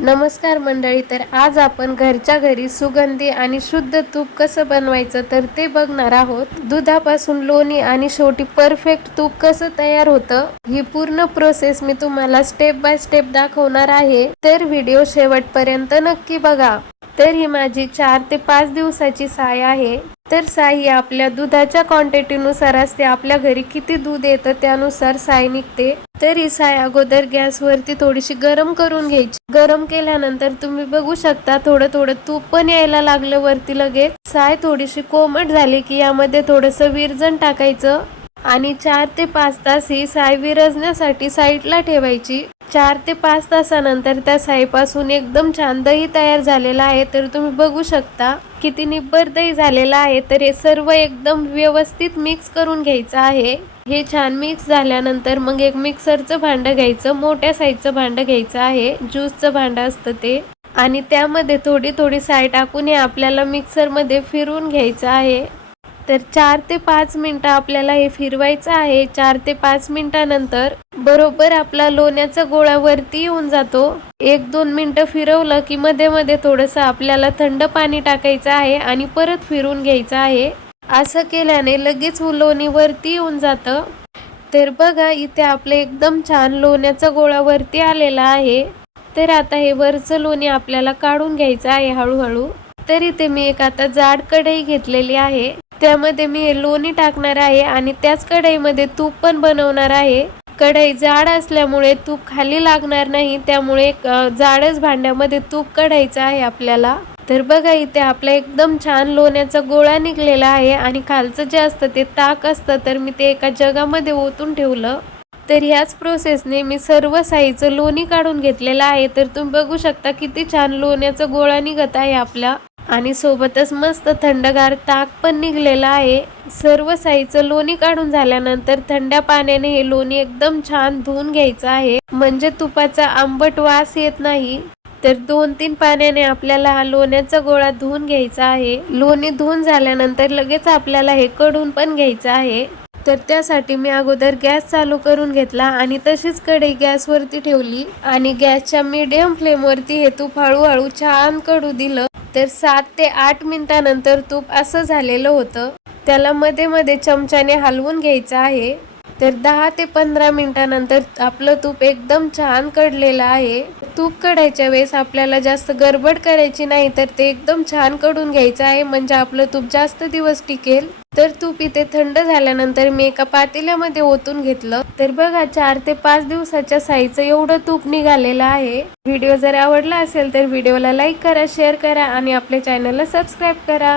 नमस्कार मंडळी, तर आज आपण घरच्या घरी सुगंधी आणि शुद्ध तूप कसं बनवायचं तर ते बघणार आहोत। दुधापासून लोणी आणि शेवटी परफेक्ट तूप कसं तयार होतं ही पूर्ण प्रोसेस मी तुम्हाला स्टेप बाय स्टेप दाखवणार आहे, तर व्हिडिओ शेवटपर्यंत नक्की बघा। तर ही माझी 4 ते 5 दिवसाची साय आहे। तर साय ही आपल्या दुधाच्या क्वांटिटीनुसार असते, आपल्या घरी किती दूध येतं त्यानुसार साय निघते। तर ही साय अगोदर गॅसवरती थोडीशी गरम करून घ्यायची। गरम केल्यानंतर तुम्ही बघू शकता थोडं थोडं तूप पण यायला लागलं वरती लगेच। साय थोडीशी कोमट झाली की यामध्ये थोडंसं विरजण टाकायचं आणि 4 ते 5 तास ही साय विरजण्यासाठी साईडला ठेवायची। 4 ते 5 तासानंतर त्या साईपासून एकदम छान दही तयार झालेला आहे। तर तुम्ही बघू शकता किती निब्बर दही झालेला आहे। तर हे सर्व एकदम व्यवस्थित मिक्स करून घ्यायचं आहे। हे छान मिक्स झाल्यानंतर मग एक मिक्सरचं भांडं घ्यायचं, मोठ्या साईजचं भांडं घ्यायचं आहे, ज्यूसचं भांडं असतं ते, आणि त्यामध्ये थोडी थोडी साय टाकून हे आपल्याला मिक्सरमध्ये फिरवून घ्यायचं आहे। तर 4 ते 5 मिनिटं आपल्याला हे फिरवायचं आहे। 4 ते 5 मिनिटानंतर बरोबर आपला लोण्याचा गोळा वरती येऊन जातो। 1-2 मिनिटं फिरवलं की मध्ये मध्ये थोडंसं आपल्याला थंड पाणी टाकायचं आहे आणि परत फिरून घ्यायचं आहे। असं केल्याने लगेच लोणी वरती येऊन जातं। तर बघा इथे आपलं एकदम छान लोण्याचा गोळा वरती आलेला आहे। तर आता हे वरचं लोणी आपल्याला काढून घ्यायचं आहे हळूहळू। तर इथे मी एक आता जाड कढई घेतलेली आहे, त्यामध्ये मी हे लोणी टाकणार आहे आणि त्याच कढईमध्ये तूप पण बनवणार आहे। कढई जाड असल्यामुळे तूप खाली लागणार नाही, त्यामुळे जाडच भांड्यामध्ये तूप काढायचं आहे आपल्याला। तर बघा इथे आपला एकदम छान लोण्याचा गोळा निघलेला आहे आणि खालचं जे असतं ते ताक असतं, तर मी ते एका जगामध्ये ओतून ठेवलं। तर ह्याच प्रोसेसने मी सर्व साईचं लोणी काढून घेतलेलं आहे। तर तुम्ही बघू शकता किती छान लोण्याचा गोळा निघत आहे आपला, आणि सोबतच मस्त थंडगार ताक पण निघलेलं आहे। सर्व साईचं लोणी काढून झाल्यानंतर थंड्या पाण्याने हे लोणी एकदम छान धुवून घ्यायचं आहे, म्हणजे तुपाचा आंबट वास येत नाही। तर 2-3 पाण्याने आपल्याला हा लोण्याचा गोळा धुवून घ्यायचा आहे। लोणी धुवून झाल्यानंतर लगेच आपल्याला हे कढून पण घ्यायचं आहे। तर त्यासाठी मी अगोदर गॅस चालू करून घेतला आणि तशीच कढई गॅसवरती ठेवली आणि गॅसच्या मीडियम फ्लेमवरती हे तूप हळूहळू छान कडू दिलं। तर 7 ते 8 मिनिटानंतर तूप असं झालेलं होतं, त्याला मध्ये मध्ये चमच्याने हलवून घ्यायचं आहे। तर 10 ते 15 मिनिटानंतर आपलं तूप एकदम छान कडलेलं आहे। तूप कढायच्या वेळेस आपल्याला जास्त गडबड करायची नाही, तर ते एकदम छान कडून घ्यायचं आहे, म्हणजे आपलं तूप जास्त दिवस टिकेल। तर तूप इथे थंड झाल्यानंतर मी एका पातेल्यामध्ये ओतून घेतलं। तर बघा 4 ते 5 दिवसाच्या साईचं एवढं तूप निघालेलं आहे। व्हिडिओ जर आवडला असेल तर व्हिडिओला लाईक करा, शेअर करा आणि आपल्या चॅनलला सबस्क्राईब करा।